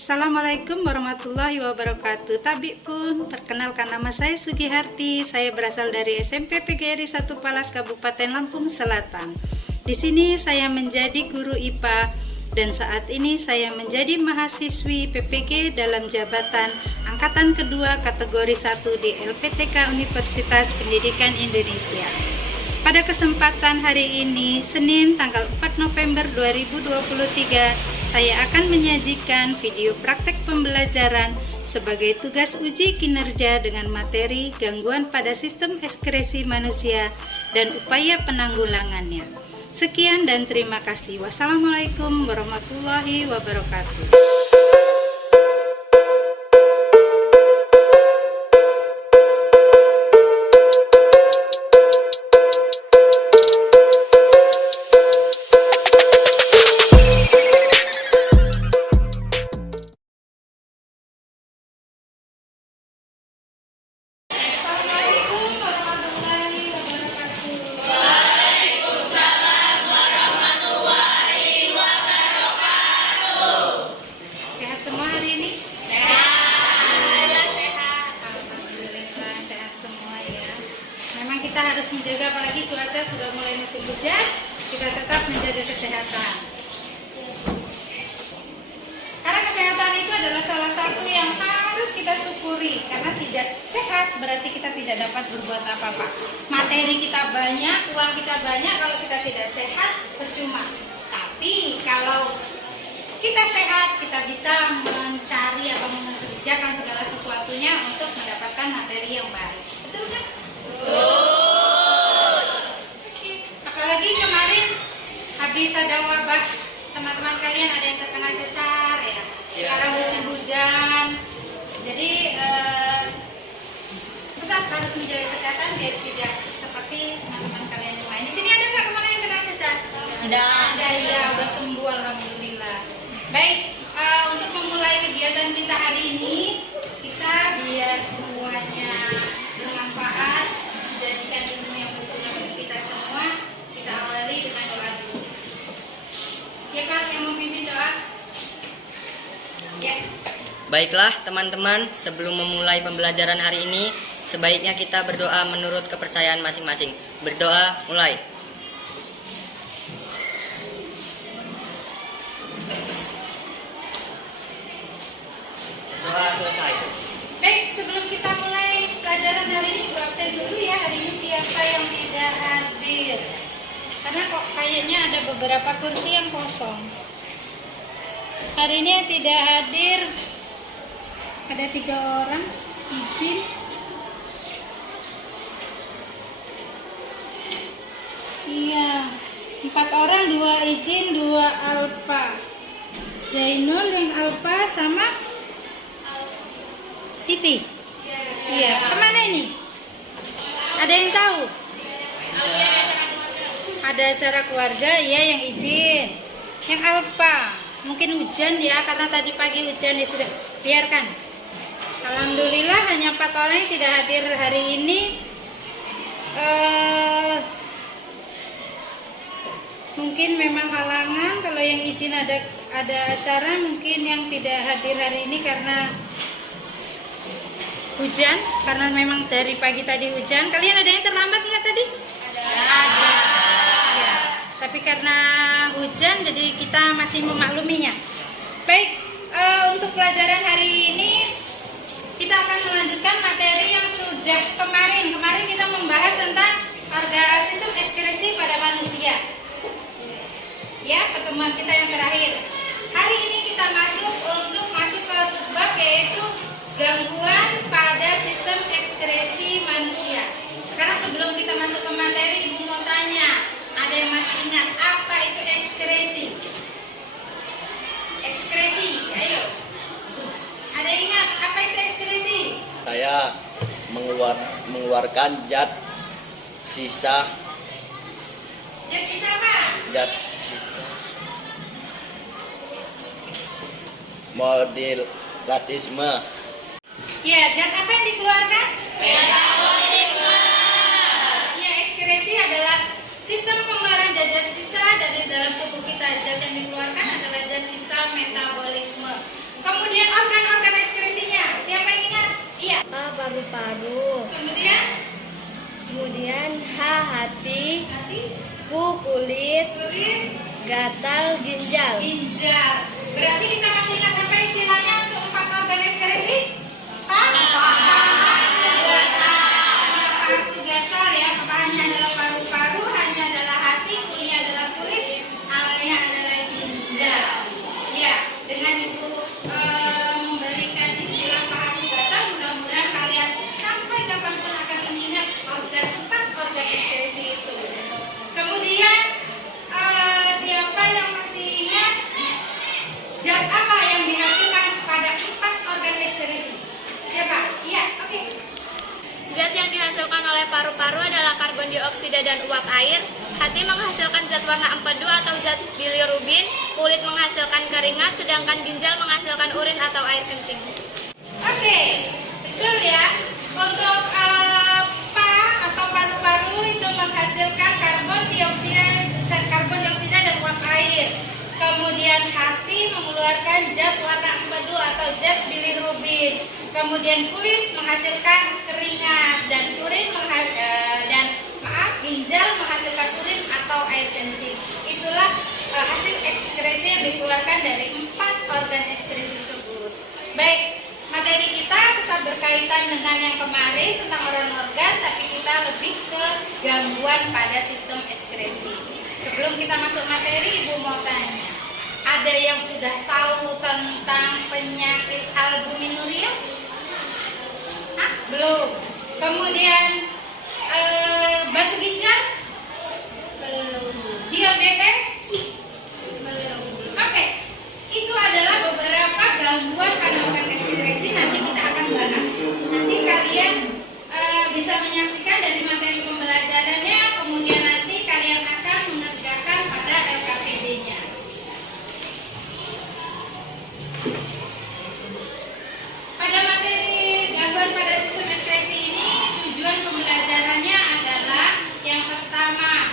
Assalamualaikum warahmatullahi wabarakatuh. Tabik pun, perkenalkan nama saya Sugiharti. Saya berasal dari SMP PGRI 1 Palas, Kabupaten Lampung Selatan. Di sini saya menjadi guru IPA dan saat ini saya menjadi mahasiswi PPG dalam jabatan angkatan kedua kategori 1 di LPTK Universitas Pendidikan Indonesia. Pada kesempatan hari ini, Senin tanggal 4 November 2023, saya akan menyajikan video praktek pembelajaran sebagai tugas uji kinerja dengan materi gangguan pada sistem ekskresi manusia dan upaya penanggulangannya. Sekian dan terima kasih. Wassalamualaikum warahmatullahi wabarakatuh. Kita harus menjaga, apalagi cuaca sudah mulai musim hujan, kita tetap menjaga kesehatan. Karena kesehatan itu adalah salah satu yang harus kita syukuri. Karena tidak sehat berarti kita tidak dapat berbuat apa-apa. Materi kita banyak, uang kita banyak, kalau kita tidak sehat percuma. Tapi kalau kita sehat, kita bisa mencari atau mengerjakan segala sesuatunya untuk mendapatkan materi yang baik. Betul kan? Apalagi kemarin habis ada wabah, teman-teman kalian ada yang terkena cacar ya. Sekarang musim hujan, jadi tetap harus menjaga kesehatan biar tidak seperti teman-teman kalian yang lain. Di sini ada nggak kemarin yang kena cacar? Tidak. Ada ya, udah sembuh alhamdulillah. Baik, untuk memulai kegiatan kita hari ini, kita biar semuanya bermanfaat, menjadikan ilmu yang berguna bagi kita semua. Kita awali dengan doa dulu. Siapa yang memimpin doa? Ya. Baiklah teman-teman, sebelum memulai pembelajaran hari ini, sebaiknya kita berdoa menurut kepercayaan masing-masing. Berdoa, mulai. Doa selesai. Baik, sebelum kita mulai pelajaran hari ini, Bu absen dulu ya. Hari ini siapa yang tidak hadir? Karena kok kayaknya ada beberapa kursi yang kosong. Hari ini yang tidak hadir ada 3 orang, izin. Iya, 4 orang, 2 izin, 2 alfa. Jainul yang alfa sama Siti. Iya, kemana ini? Ada yang tahu? Ada acara keluarga, ya yang izin. Yang alfa, mungkin hujan ya, karena tadi pagi hujan ya sudah, biarkan. Alhamdulillah hanya 4 orang yang tidak hadir hari ini. Mungkin memang halangan. Kalau yang izin ada acara, mungkin yang tidak hadir hari ini karena hujan, karena memang dari pagi tadi hujan. Kalian ada yang terlambat nggak tadi? Ada. Ya, tapi karena hujan jadi kita masih memakluminya. Baik, untuk pelajaran hari ini kita akan melanjutkan materi yang sudah kemarin. Kemarin kita membahas tentang organ sistem ekskresi pada manusia. Ya, pertemuan kita yang terakhir. Hari ini kita masuk ke subbab, yaitu gangguan pada sistem ekskresi manusia. Sekarang sebelum kita masuk ke materi, Ibu mau tanya, ada yang masih ingat apa itu ekskresi? Ekskresi, ayo. Ada yang ingat apa itu ekskresi? Saya mengeluarkan zat sisa. Zat sisa apa? Zat sisa modelatisme. Ya, zat apa yang dikeluarkan? Metabolisme. Ya, ekskresi adalah sistem pengeluaran zat sisa dari dalam tubuh kita. Zat yang dikeluarkan adalah zat sisa metabolisme. Kemudian hati, ku kulit, gatal ginjal. Berarti kita masih ingat apa istilahnya untuk 4 organ ekskresi? Gatal ya, kepalanya adalah paru-paru, hanya adalah hati, kulinya adalah kulit, alnya adalah ginjal. Ya, dengan ibu memberikan istilah paru gatal, mudah-mudahan kalian sampai kapanpun akan mengingat organ 4 organ ekskresi itu. Kemudian siapa yang masih ingat zat apa yang dihasilkan pada 4 organ ekskresi? Siapa? Iya, oke. Zat yang dihasilkan oleh paru-paru adalah karbon dioksida dan uap air. Hati menghasilkan zat warna empedu atau zat bilirubin. Kulit menghasilkan keringat, sedangkan ginjal menghasilkan urin atau air kencing. Oke, betul ya. Untuk atau paru-paru itu menghasilkan karbon dioksida dan uap air. Kemudian hati mengeluarkan zat warna empedu atau zat bilirubin. Kemudian kulit menghasilkan keringat dan ginjal menghasilkan urin atau air kencing. Itulah hasil ekskresi yang dikeluarkan dari 4 organ ekskresi tersebut. Baik, materi kita tetap berkaitan dengan yang kemarin tentang organ-organ, tapi kita lebih ke gangguan pada sistem ekskresi. Sebelum kita masuk materi, Ibu mau tanya, ada yang sudah tahu tentang penyakit albuminuria? Hah? Belum. Kemudian batu ginjal? Belum. Diabetes? Belum. Oke. Itu adalah beberapa gangguan pada organ ekskresi. Nanti kita akan bahas. Nanti kalian bisa menyaksikan dari materi pembelajarannya. Kemudian nanti kalian akan mengerjakan pada LKPD-nya. Pada materi gangguan pada sistem ekskresi ini, tujuan pembelajarannya adalah yang pertama,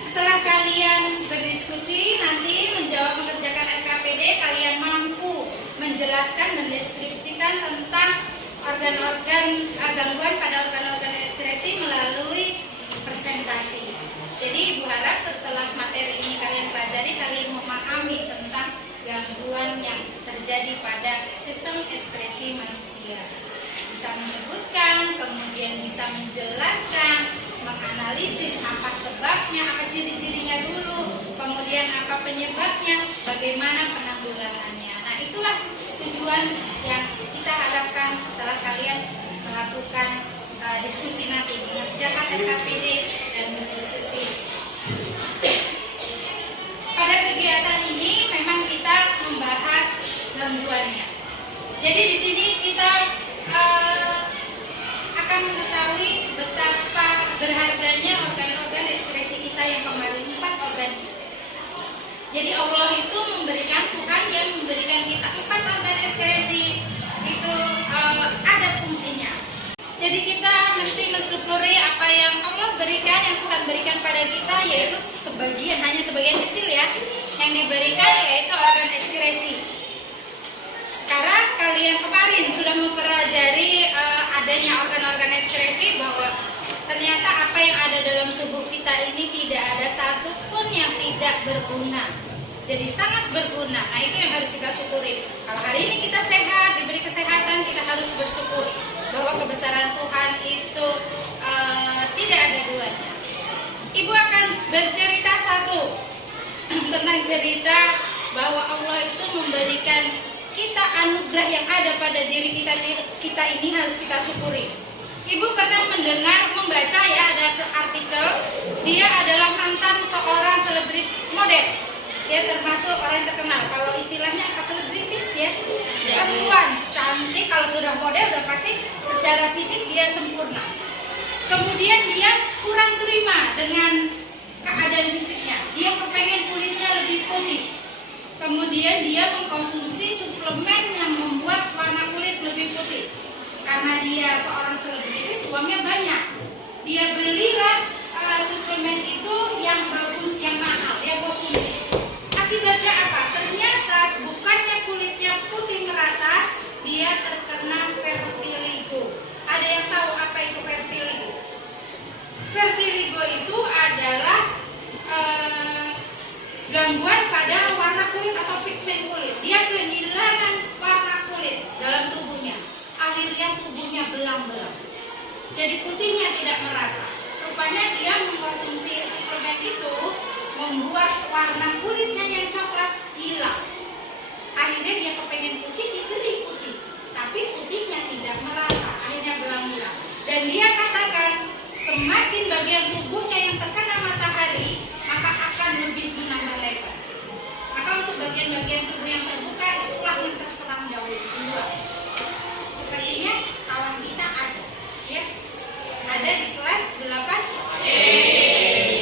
setelah kalian berdiskusi nanti mengerjakan LKPD, kalian mampu menjelaskan, mendeskripsikan tentang gangguan pada organ-organ ekskresi melalui presentasi. Jadi Ibu harap setelah materi ini kalian pelajari, kalian memahami tentang gangguan yang terjadi pada sistem ekskresi manusia. Bisa menyebutkan, kemudian bisa menjelaskan, menganalisis apa sebabnya, apa ciri-cirinya dulu, kemudian apa penyebabnya, bagaimana penanggulangannya. Nah, itulah tujuan yang kita harapkan setelah kalian melakukan diskusi nanti, mengerjakan LKPD dan berdiskusi. Pada kegiatan ini memang kita membahas gangguannya. Jadi di sini kita akan mengetahui betapa berharganya organ-organ ekskresi kita yang kemarin 4 organ. Jadi Allah itu memberikan, Tuhan yang memberikan kita 4 organ ekskresi itu ada fungsinya. Jadi kita mesti mensyukuri apa yang Allah berikan, yang Tuhan berikan pada kita, yaitu hanya sebagian kecil ya yang diberikan, yaitu organ ekskresi. Sekarang kalian kemarin sudah mempelajari adanya organ-organ ekskresi, bahwa ternyata apa yang ada dalam tubuh kita ini tidak ada satupun yang tidak berguna. Jadi sangat berguna. Nah, itu yang harus kita syukuri. Kalau hari ini kita sehat, diberi kesehatan, kita harus bersyukur bahwa kebesaran Tuhan itu tidak ada duanya. Ibu akan bercerita tentang cerita bahwa Allah itu memberikan kita anugerah yang ada pada diri kita ini harus kita syukuri. Ibu pernah membaca ya, ada artikel, dia adalah mantan seorang selebriti model. Dia termasuk orang yang terkenal. Kalau istilahnya apa, selebritis ya, perempuan cantik, kalau sudah model udah pasti secara fisik dia sempurna. Kemudian dia kurang terima dengan keadaan fisiknya. Dia kepengen kulitnya lebih putih. Kemudian dia mengkonsumsi suplemen yang membuat warna kulit lebih putih. Karena dia seorang selebritis, uangnya banyak. Dia belilah suplemen itu yang bagus, yang mahal, dia konsumsi. Akibatnya apa? Ternyata bukannya kulitnya putih merata, dia terkena vertigo. Ada yang tahu apa itu vertigo? Vertigo membuat warna kulitnya yang coklat hilang. Akhirnya dia kepengen putih, diberi putih, tapi putihnya tidak merata, akhirnya belang-belang. Dan dia katakan semakin bagian tubuhnya yang terkena matahari maka akan lebih menambah lebar. Maka untuk bagian-bagian tubuh yang terbuka itulah yang terserang daun kedua. Sepertinya kawan kita ada, ya, ada di kelas 8C.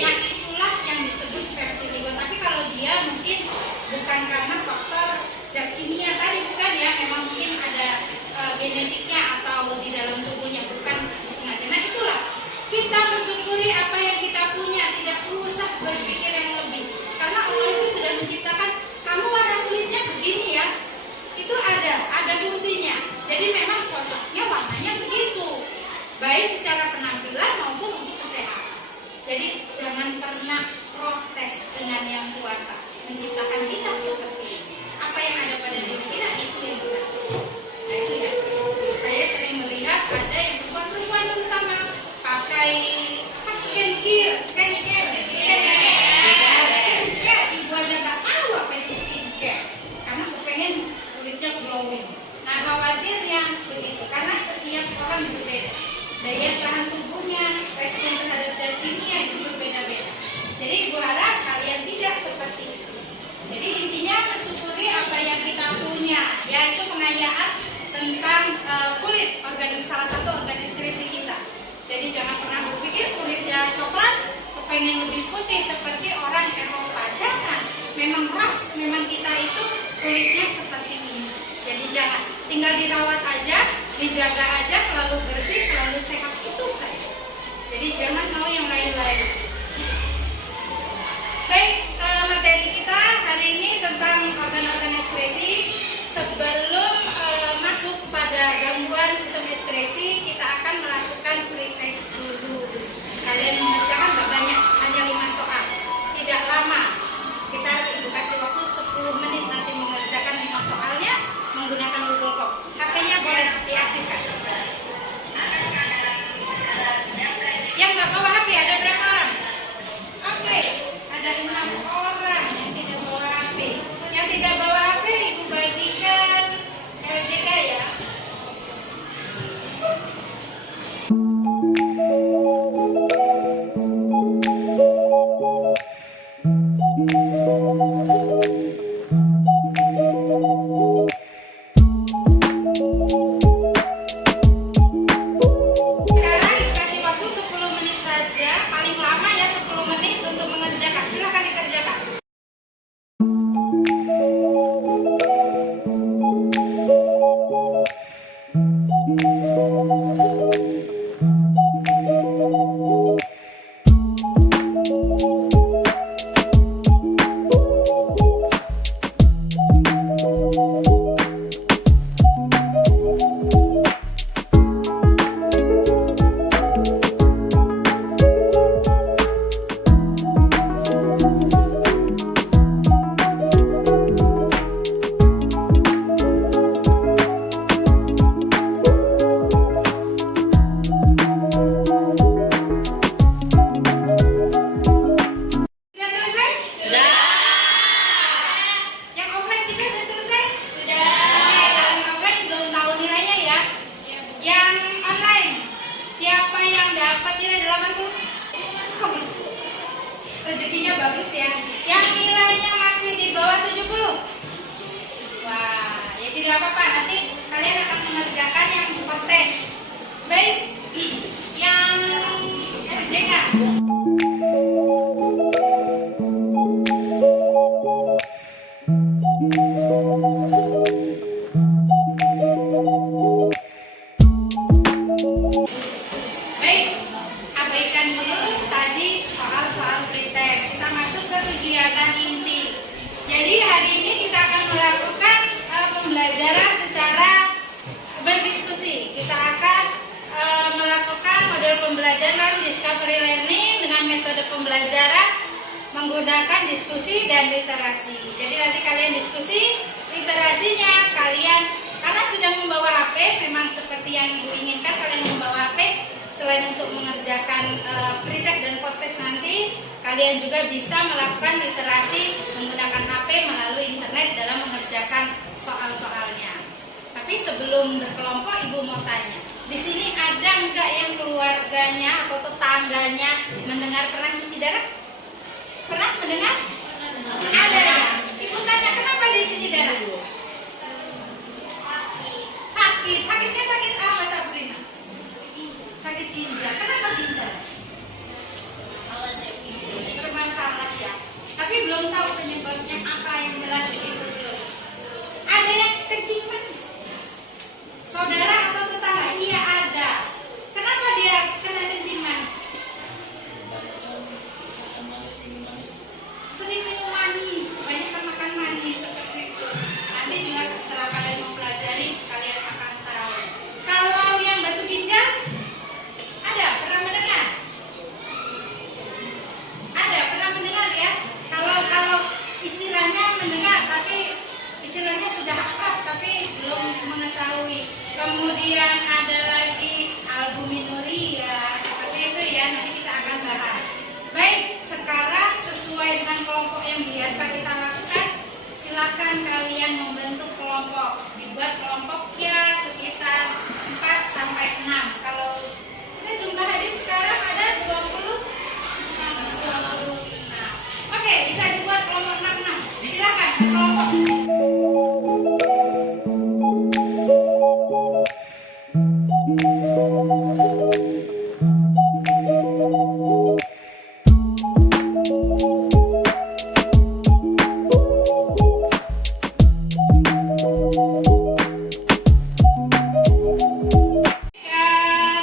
Nah, itulah yang disebut vertigo. Tapi kalau dia mungkin bukan karena faktor zat kimia tadi, bukan ya, memang mungkin ada genetiknya atau di dalam tubuhnya, bukan disengaja. Nah, itulah kita mensyukuri apa yang kita punya, tidak usah berpikir yang lebih, karena Allah itu sudah menciptakan kamu warna kulitnya begini ya, itu ada fungsinya. Jadi memang cocoknya warnanya begitu, baik secara penampilan maupun untuk kesehatan. Jadi jangan pernah protes dengan yang kuasa menciptakan kita seperti ini. Apa yang ada pada diri kita itu yang kita. Nah, itu ya. Saya sering melihat ada yang perempuan terutama pakai skincare, ibu aja nggak tahu apa itu skincare, karena kepengen kulitnya glowing. Nah, khawatirnya begitu, karena setiap orang berbeda, daya tahan tubuhnya, respon terhadap zat kimia itu berbeda-beda. Jadi ibu harap kalian tidak seperti itu. Jadi intinya mensyukuri apa yang kita punya, yaitu pengayaan tentang kulit, salah satu organ diskresi kita. Jadi jangan pernah berpikir kulitnya coklat, kepengen lebih putih seperti orang Eropa. Jangan, memang kita itu kulitnya seperti ini. Jadi jangan, tinggal dirawat aja, dijaga aja, selalu bersih, selalu sehat, itu saja. Jadi jangan mau yang lain-lain. Baik, materi kita hari ini tentang organ-organ ekskresi. Sebelum masuk pada gangguan sistem ekskresi, kita akan melakukan pretest dulu. Kalian mengerjakan nggak banyak, hanya 5 soal, tidak lama. Sekitar ibu kasih waktu 10 menit nanti mengerjakan 5 soalnya menggunakan Google Form. HP-nya boleh diaktifkan. Yang nggak bawa HP ada berapa orang? Oke, ada 6 orang yang tidak bawa HP. Yang tidak bawa HP ibu bagikan LJK ya. Sekarang dikasih waktu 10 menit saja, paling lama ya 10 menit untuk mengerjakan. Silakan dikerjakan. Sudah selesai? Sudah. Yang offline kita sudah selesai? Sudah. Yang offline belum tahu nilainya ya? Yang online, siapa yang dapat nilai 80? Kamu rezekinya bagus ya. Yang nilainya masih di bawah 70? Wah, ya tidak apa-apa. Nanti kalian akan mengerjakan yang post test. Baik, yang RJK. Baik, abaikan dulu tadi soal-soal pretest. Kita masuk ke kegiatan inti. Jadi hari ini kita akan melakukan pembelajaran secara berdiskusi. Kita akan melakukan model pembelajaran discovery learning dengan metode pembelajaran menggunakan diskusi dan literasi. Jadi nanti kalian diskusi, literasinya kalian karena sudah membawa HP, memang seperti yang ibu inginkan kalian membawa HP selain untuk mengerjakan pretest dan post test nanti, Kalian juga bisa melakukan literasi menggunakan HP melalui internet dalam mengerjakan soal-soalnya. Tapi sebelum berkelompok, Ibu mau tanya, di sini ada enggak yang keluarganya atau tetangganya mendengar pernah cuci darah? Pernah mendengar? Ada ya? Ibu tanya, kenapa dia cuci darah? Sakit. Sakitnya sakit apa, Sabrina? Sakit ginjal. Kenapa ginjal? Bermasalah ya. Tapi belum tahu penyebabnya apa, yang jelas itu belum. Ada yang kencing manis? Saudara atau tetangga? Iya ada. Kenapa dia kena kencing manis? Sering minum manis, kebanyakan makan manis seperti itu. Nanti juga setelah kalian mempelajari, kalian akan tahu. Kalau yang batu ginjal, ada pernah mendengar? Ada pernah mendengar ya? Kalau istilahnya mendengar, tapi istilahnya sudah akrab, tapi belum mengetahui. Kemudian ada lagi albuminuria, seperti itu ya. Nanti kita akan bahas. Baik, sekarang sesuai dengan kelompok yang biasa kita lakukan, silakan kalian membentuk kelompok. Dibuat kelompoknya sekitar 4 sampai 6. Kalau ini jumlah hadir sekarang ada 26. Oke, bisa dibuat kelompok 6. Silakan kelompok.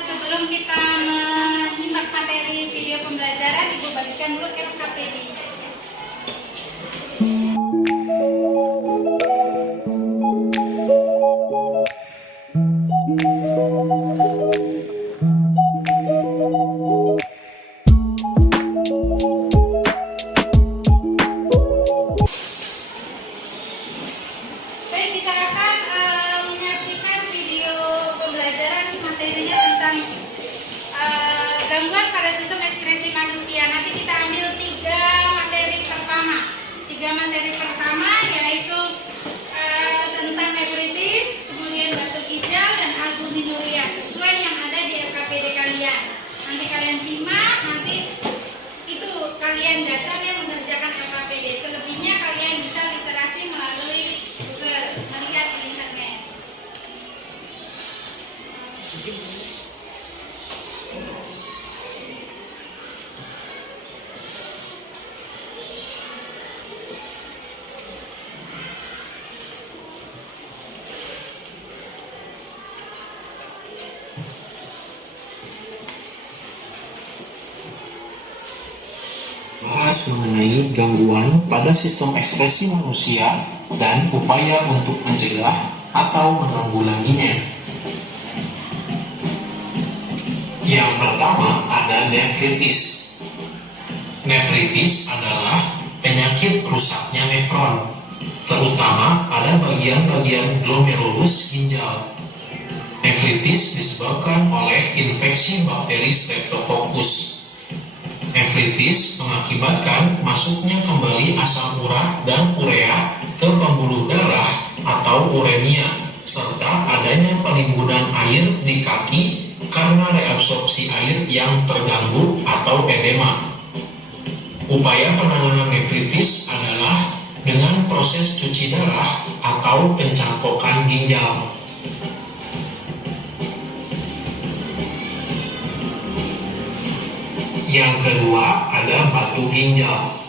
Sebelum kita menyimak materi video pembelajaran, Ibu bagikan dulu RKPD-nya. Baik, kita akan menyaksikan video pembelajaran materinya tentang gangguan pada sistem ekspresi manusia. Nanti kita ambil 3 materi pertama. 3 materi pertama yaitu tentang nefritis, kemudian batu ginjal dan albuminuria, sesuai yang ada di LKPD kalian. Nanti kalian simak, nanti itu kalian dasar yang mengerjakan LKPD. Selebihnya kalian bisa literasi melalui Google, melihat di internet. Bahas mengenai gangguan pada sistem ekspresi manusia dan upaya untuk mencegah atau menanggulanginya. Yang pertama ada nefritis. Nefritis adalah penyakit rusaknya nefron, terutama pada bagian-bagian glomerulus ginjal. Nefritis disebabkan oleh infeksi bakteri Streptococcus. Nefritis mengakibatkan masuknya kembali asam urat dan urea ke pembuluh darah atau uremia, serta adanya penimbunan air di kaki karena reabsorpsi air yang terganggu atau edema. Upaya penanganan nefritis adalah dengan proses cuci darah atau pencangkokan ginjal. Yang kedua ada batu ginjal.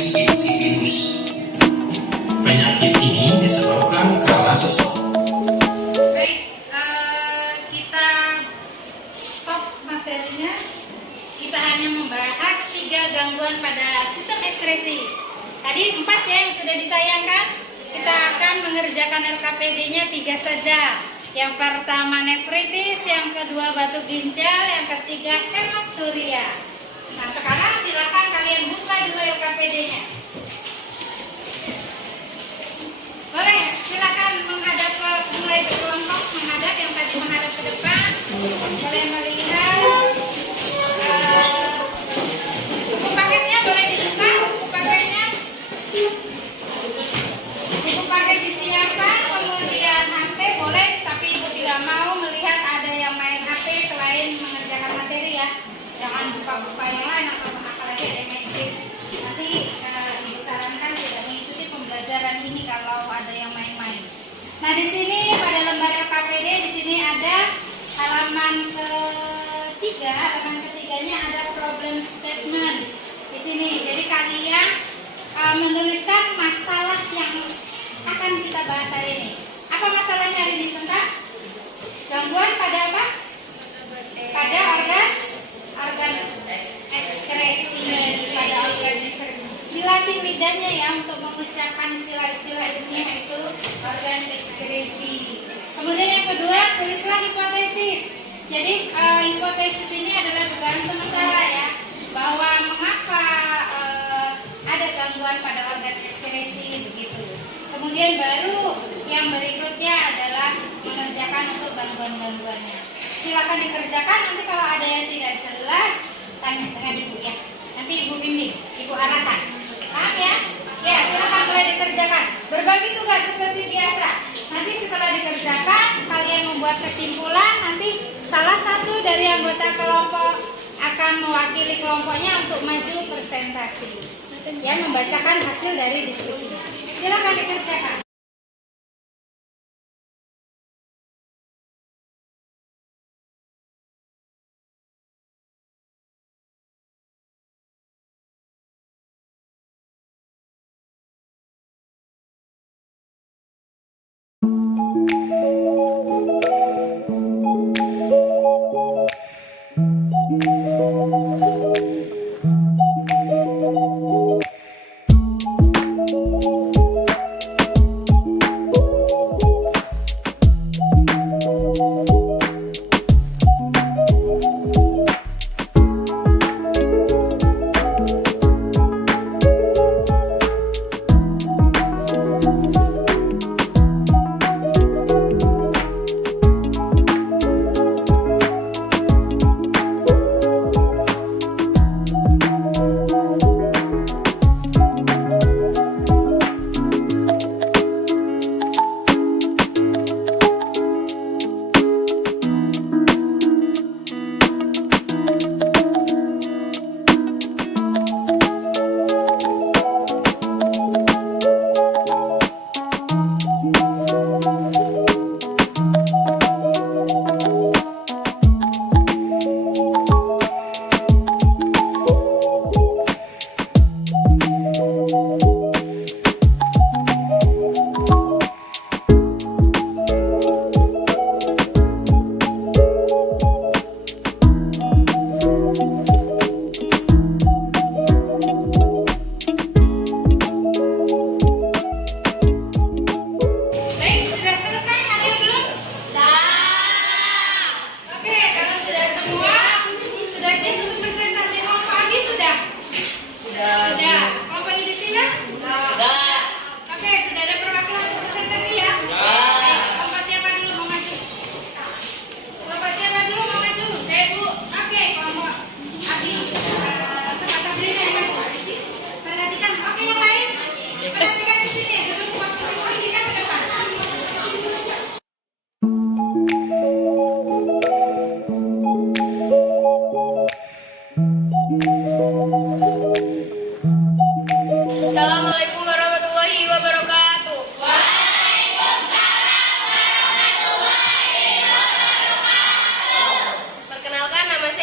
hepatitis insipidus. Penyakit ini disebabkan karena seseorang. Baik, kita stop materinya. Kita hanya membahas 3 gangguan pada sistem ekskresi. Tadi 4 ya yang sudah ditayangkan. Kita akan mengerjakan LKPD-nya 3 saja. Yang pertama nefritis, yang kedua batu ginjal, yang ketiga hematuria. Nah sekarang silakan kalian buka dulu LKPD-nya. Boleh, silakan menghadap ke mulai berkelompok, menghadap yang tadi menghadap ke depan. Boleh melihat buku paketnya, boleh dibuka buku paketnya. Buku paket disiapkan, kemudian HP boleh, tapi ibu tidak mau melihat ada yang main HP selain mengerjakan materi ya. Jangan buka-buka yang lain atau apalagi ada yang main game. Nanti ibu sarankan tidak mengikuti pembelajaran ini kalau ada yang main-main. Nah di sini pada lembar LKPD di sini ada halaman ketiga. Halaman ketiganya ada problem statement di sini. Jadi kalian menuliskan masalah yang akan kita bahas hari ini. Apa masalahnya hari ini tentang gangguan pada apa? Pada organ ekskresi, pada organ ekskresi. Dilatih lidahnya ya untuk mengucapkan istilah-istilah ilmiah itu organ ekskresi. Kemudian yang kedua, tulislah hipotesis. Jadi hipotesis ini adalah dugaan sementara ya, bahwa mengapa ada gangguan pada organ ekskresi begitu. Kemudian baru yang berikutnya adalah mengerjakan untuk gangguan-gangguannya. Silakan dikerjakan, nanti kalau ada yang tidak jelas tanya dengan ibu ya. Nanti ibu bimbing, ibu arahkan. Paham ya? Ya, silakan mulai dikerjakan. Berbagi tugas seperti biasa. Nanti setelah dikerjakan, kalian membuat kesimpulan. Nanti salah satu dari anggota kelompok akan mewakili kelompoknya untuk maju presentasi. Ya, membacakan hasil dari diskusi. Silakan dikerjakan.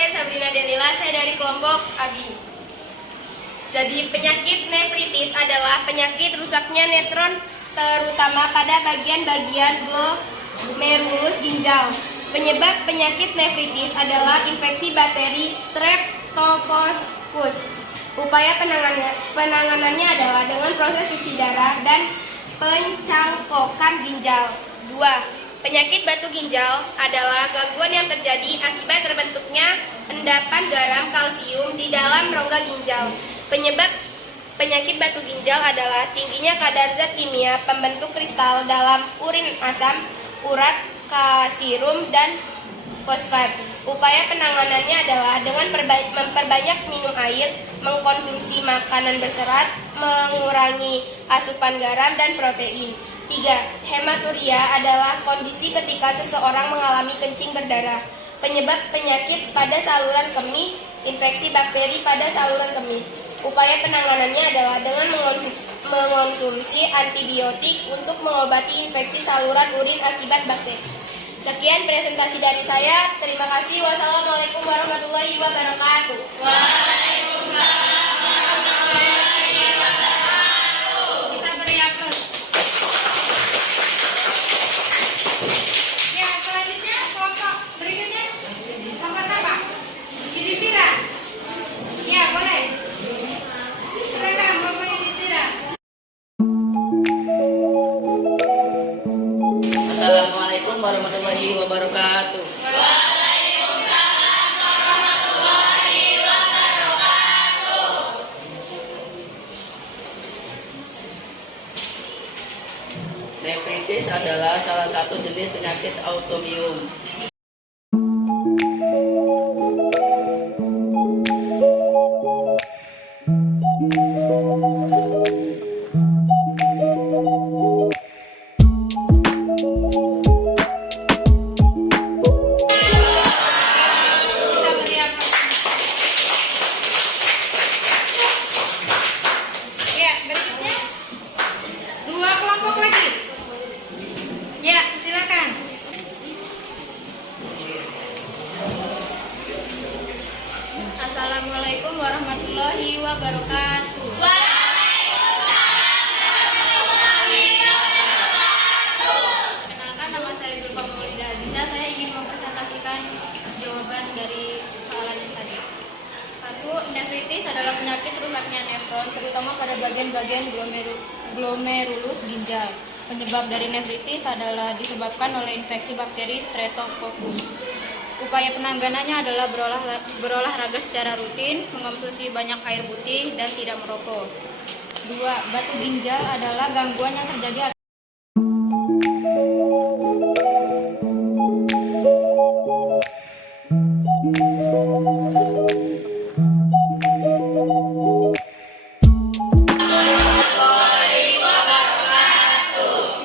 Sabrina Delila, saya dari kelompok ABI. Jadi penyakit nefritis adalah penyakit rusaknya netron terutama pada bagian-bagian glomerulus ginjal. Penyebab penyakit nefritis adalah infeksi bakteri Streptococcus. Upaya penanganannya adalah dengan proses cuci darah dan pencangkokan ginjal. 2. Penyakit batu ginjal adalah gangguan yang terjadi akibat terbentuknya endapan garam kalsium di dalam rongga ginjal. Penyebab penyakit batu ginjal adalah tingginya kadar zat kimia pembentuk kristal dalam urin asam, urat, kalsium, dan fosfat. Upaya penanganannya adalah dengan memperbanyak minum air, mengkonsumsi makanan berserat, mengurangi asupan garam dan protein. 3. Hematuria adalah kondisi ketika seseorang mengalami kencing berdarah. Penyebab penyakit pada saluran kemih, infeksi bakteri pada saluran kemih. Upaya penanganannya adalah dengan mengonsumsi antibiotik untuk mengobati infeksi saluran urin akibat bakteri. Sekian presentasi dari saya. Terima kasih. Wassalamualaikum warahmatullahi wabarakatuh. Waalaikumsalam warahmatullahi wabarakatuh. Kita beri aplaus. Ya, selanjutnya kelompok berikutnya. Kelompok apa? Yudhistira. Ya, boleh. Silakan kelompok Yudhistira. Assalamualaikum warahmatullahi wabarakatuh. Waalaikumsalam warahmatullahi wabarakatuh. Nefritis adalah salah satu jenis penyakit autoimun. Kita beri aplaus. Ya, berikutnya 2 kelompok lagi. Ya, silakan. Assalamualaikum warahmatullahi wabarakatuh. Kenalkan, nama saya Zulfa Maulida Aziza. Saya ingin mempresentasikan jawaban dari soalan yang tadi. 1. Nefritis adalah penyakit rusaknya nefron, terutama pada bagian-bagian glomerulus ginjal. Penyebab dari nefritis adalah disebabkan oleh infeksi bakteri Streptococcus. Upaya penanganannya adalah berolahraga secara rutin, mengonsumsi banyak air putih, dan tidak merokok. 2. Batu ginjal adalah gangguan yang terjadi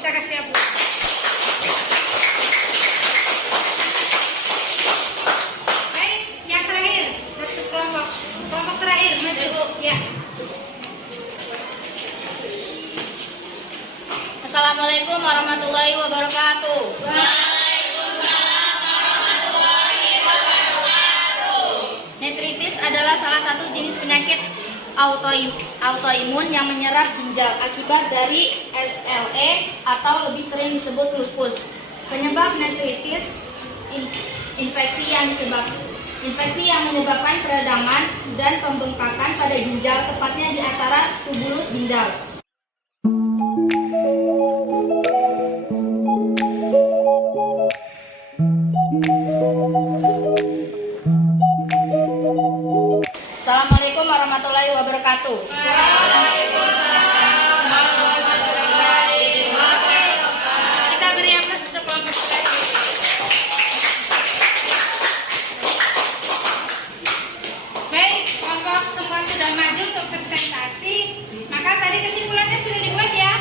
Kita kasih aplaus. Baik, yang terakhir, satu kelompok. Kelompok terakhir, maju. Ya. Assalamualaikum warahmatullahi wabarakatuh. Nefritis adalah salah satu jenis penyakit autoimun yang menyerang ginjal akibat dari SLE atau lebih sering disebut lupus. Penyebab nefritis infeksi yang menyebabkan peradangan dan pembengkakan pada ginjal, tepatnya di antara tubulus ginjal. Assalamualaikum warahmatullahi wabarakatuh. Kita beri aplaus untuk kelompok terakhir. Baik, kelompok semua sudah maju untuk presentasi. Maka tadi kesimpulannya sudah dibuat ya?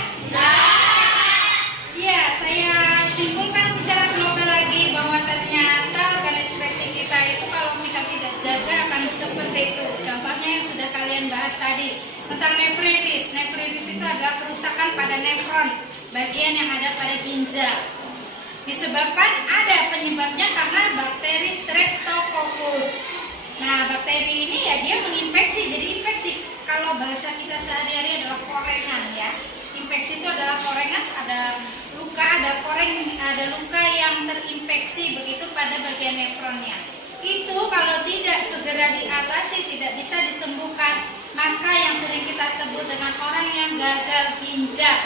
Iya, saya simpulkan secara global lagi bahwa ternyata organ ekspresi kita itu kalau kita tidak jaga akan seperti itu. Contohnya yang sudah kalian bahas tadi tentang nefritis. Nefritis itu adalah kerusakan pada nefron, bagian yang ada pada ginjal. Disebabkan ada penyebabnya karena bakteri Streptococcus. Nah, bakteri ini ya dia menginfeksi, jadi infeksi. kalau bahasa kita sehari-hari adalah korengan ya. Infeksi itu adalah korengan, ada luka, ada luka yang terinfeksi begitu pada bagian nefronnya. Itu kalau tidak segera diatasi, tidak bisa disembuhkan, maka yang sering kita sebut dengan orang yang gagal ginjal.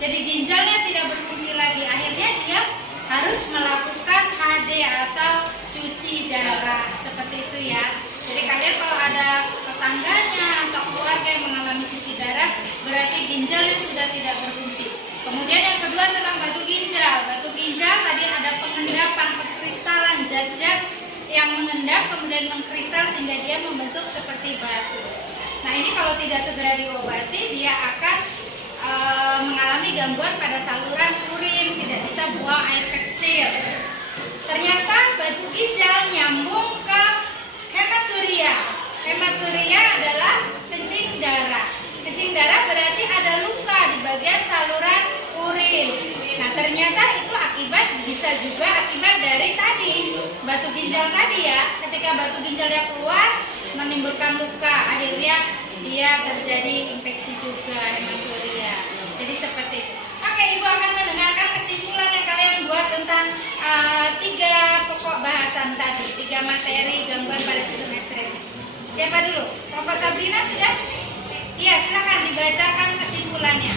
Jadi ginjalnya tidak berfungsi lagi, akhirnya dia harus melakukan HD atau cuci darah seperti itu ya. Jadi kalian kalau ada tetangganya atau keluarga yang mengalami cuci darah, berarti ginjalnya sudah tidak berfungsi. Kemudian yang kedua tentang batu ginjal. Batu ginjal tadi ada pengendapan, perkristalan zat-zat yang mengendap kemudian mengkristal sehingga dia membentuk seperti batu. Nah ini kalau tidak segera diobati, dia akan mengalami gangguan pada saluran urin, tidak bisa buang air kecil. Ternyata batu ginjal nyambung ke hematuria. Hematuria adalah kencing darah. Kencing darah berarti ada luka di bagian saluran urin. Nah ternyata itu bisa juga akibat dari tadi batu ginjal tadi ya. Ketika batu ginjalnya keluar menimbulkan luka, akhirnya dia terjadi infeksi juga, hematuria. Jadi seperti itu. Oke, Ibu akan mendengarkan kesimpulan yang kalian buat tentang 3 pokok bahasan tadi, 3 materi gangguan pada sistem ekskresi. Siapa dulu? Prof. Sabrina sudah? Iya, silakan dibacakan kesimpulannya.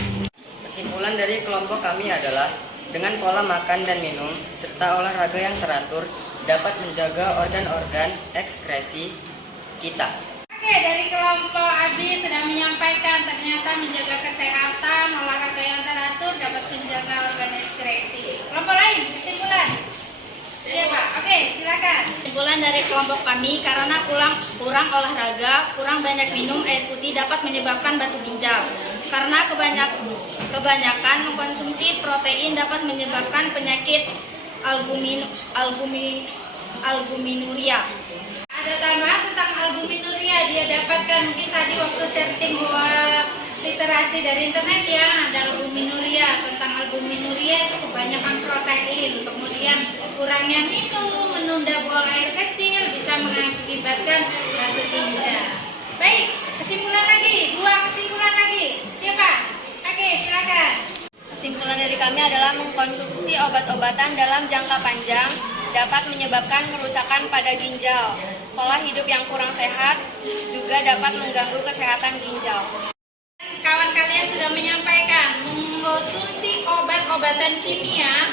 Kesimpulan dari kelompok kami adalah dengan pola makan dan minum serta olahraga yang teratur dapat menjaga organ-organ ekskresi kita. Oke, dari kelompok Abi sudah menyampaikan ternyata menjaga kesehatan, olahraga yang teratur dapat menjaga organ ekskresi. Kelompok lain, kesimpulan. Siapa? Oke, silakan. Kesimpulan dari kelompok kami, karena kurang olahraga, kurang banyak minum air putih dapat menyebabkan batu ginjal. Karena kebanyakan mengkonsumsi protein dapat menyebabkan penyakit albuminuria. Ada tambahan tentang albuminuria, dia dapatkan mungkin tadi waktu searching bahwa literasi dari internet ya, ada albuminuria. Tentang albuminuria itu kebanyakan protein, kemudian kurangnya minum, menunda buang air kecil bisa mengakibatkan batu ginjal. Baik, kesimpulan lagi, 2 kesimpulan lagi. Siapa? Oke, silakan. Kesimpulan dari kami adalah mengkonsumsi obat-obatan dalam jangka panjang dapat menyebabkan kerusakan pada ginjal. Pola hidup yang kurang sehat juga dapat mengganggu kesehatan ginjal. Kawan kalian sudah menyampaikan mengkonsumsi obat-obatan kimia,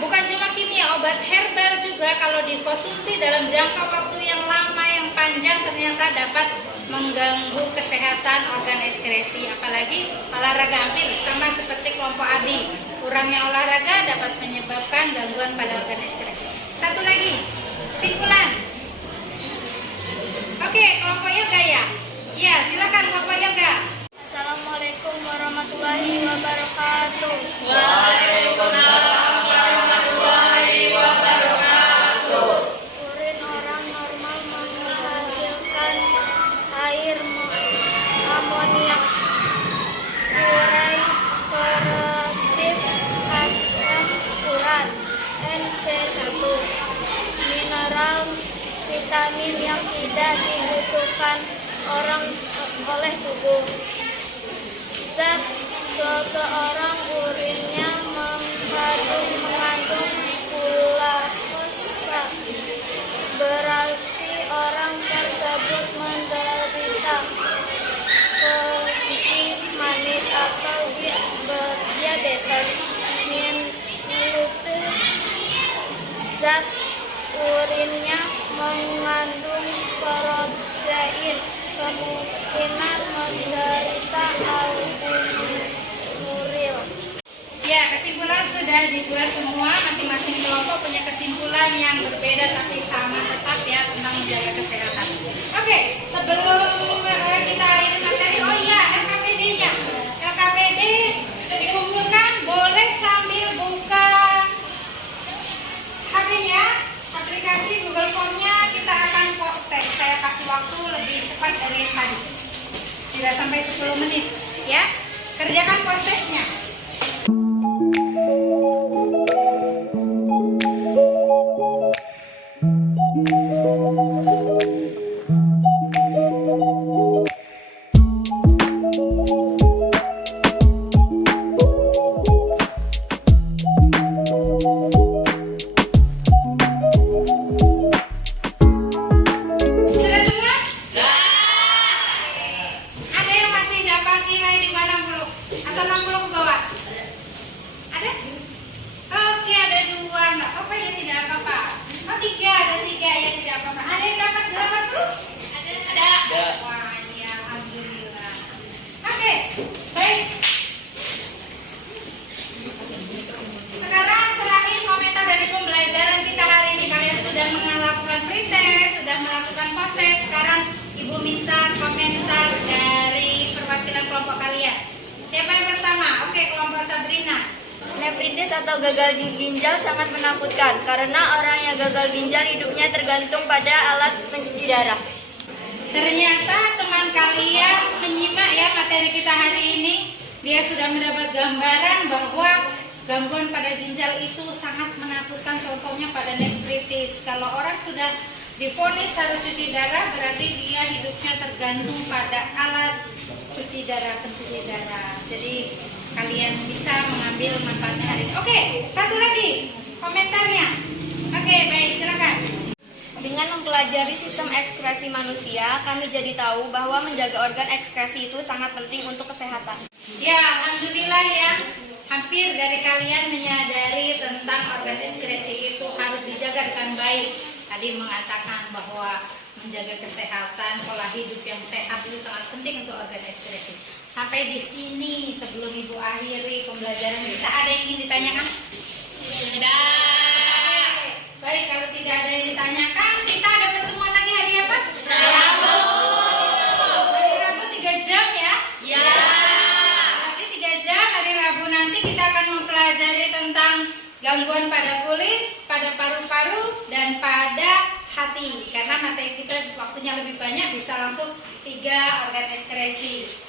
bukan cuma kimia, obat herbal juga kalau dikonsumsi dalam jangka waktu yang lama, yang panjang ternyata dapat mengganggu kesehatan organ ekskresi. Apalagi olahraga, hampir sama seperti kelompok Abi, kurangnya olahraga dapat menyebabkan gangguan pada organ ekskresi. Satu lagi, kesimpulan. Oke, kelompok yoga ya. Ya, silakan kelompok yoga. Assalamualaikum warahmatullahi wabarakatuh. Waalaikumsalam warahmatullahi wabarakatuh. Urin orang normal menghasilkan air amoniak. Urai produktif asam urat NC1. Mineral vitamin yang tidak dibutuhkan oleh tubuh. Zat seseorang urinnya mengandung glukosa, berarti orang tersebut menderita kencing manis atau diabetes mellitus. Zat urinnya mengandung protein, kemungkinan menderita albuminuril. Ya, kesimpulan sudah dibuat semua. Masing-masing kelompok punya kesimpulan yang berbeda tapi sama tetap ya tentang menjaga kesehatan. Oke, sebelum kita akhiri materi, oh iya LKPD-nya. LKPD dikumpulkan, boleh sambil buka HP-nya, aplikasi Google Form-nya kita akan post test. Saya kasih waktu lebih cepat dari yang tadi. Tidak sampai 10 menit, ya. Kerjakan post test-nya. Atau 60 ke bawah? Ada? Oke, ada 2, nggak apa-apa ya, tidak apa-apa. Oh 3, ada 3 ya, tidak apa-apa. Ada yang dapat 80? Ada. Wah, ya, alhamdulillah. Oke, baik. Sekarang terakhir komentar dari pembelajaran kita hari ini. Kalian sudah melakukan pretest, sudah melakukan post test. Sekarang Ibu minta komentar dari perwakilan kelompok kalian. Siapa yang pertama? Oke, kelompok Sabrina. Nefritis atau gagal ginjal sangat menakutkan karena orang yang gagal ginjal hidupnya tergantung pada alat pencuci darah. Ternyata teman kalian menyimak ya materi kita hari ini. Dia sudah mendapat gambaran bahwa gangguan pada ginjal itu sangat menakutkan. Contohnya pada nefritis. Kalau orang sudah divonis harus cuci darah, berarti dia hidupnya tergantung pada alat pencuci darah. Jadi kalian bisa mengambil manfaatnya hari ini. Oke, satu lagi komentarnya. Oke, baik, silakan. Dengan mempelajari sistem ekskresi manusia, kami jadi tahu bahwa menjaga organ ekskresi itu sangat penting untuk kesehatan. Ya, alhamdulillah ya. Hampir dari kalian menyadari tentang organ ekskresi itu harus dijaga dengan baik. Tadi mengatakan bahwa menjaga kesehatan, pola hidup yang sehat itu sangat penting untuk organ ekskresi. Sampai di sini sebelum Ibu akhiri pembelajaran kita, ada yang ingin ditanyakan? Tidak. Baik, kalau tidak ada yang ditanyakan, kita ada pertemuan lagi hari apa? Rabu. Hari Rabu 3 jam ya? Ya. Nanti 3 jam hari Rabu nanti kita akan mempelajari tentang gangguan pada kulit, pada paru-paru, dan pada hati. Karena materi kita waktunya lebih banyak, bisa langsung 3 organ ekskresi.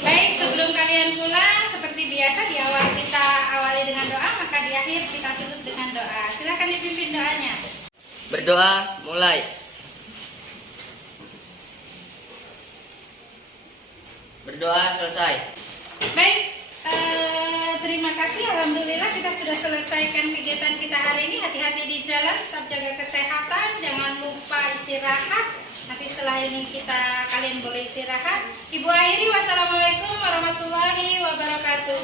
Baik, sebelum kalian pulang, seperti biasa di awal kita awali dengan doa, maka di akhir kita tutup dengan doa. Silakan dipimpin doanya. Berdoa, mulai. Berdoa, selesai. Baik, terima kasih. Alhamdulillah kita sudah selesaikan kegiatan kita hari ini. Hati-hati di jalan, tetap jaga kesehatan, jangan lupa istirahat. Nanti setelah ini kalian boleh istirahat. Ibu akhiri, wassalamualaikum warahmatullahi wabarakatuh.